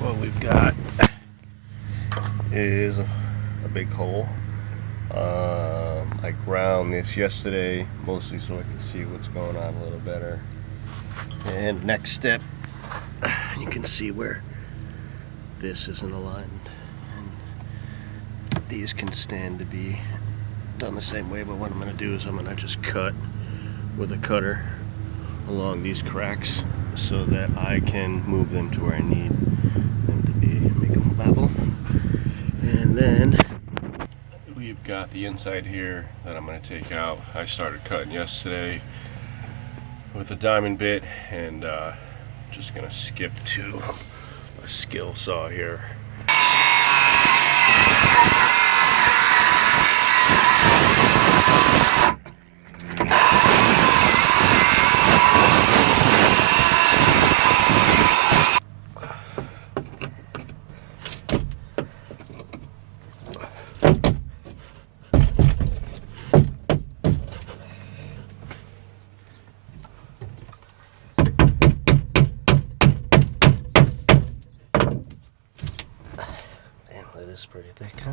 What we've got is a big hole. I ground this yesterday mostly so I can see what's going on a little better. And next step, you can see where this isn't aligned, and these can stand to be done the same way, but what I'm going to do is I'm going to just cut with a cutter along these cracks so that I can move them to where I need them to be, make them level. And then we've got the inside here that I'm going to take out. I started cutting yesterday with a diamond bit, and just going to skip to a skill saw here. Damn, that is pretty thick, huh?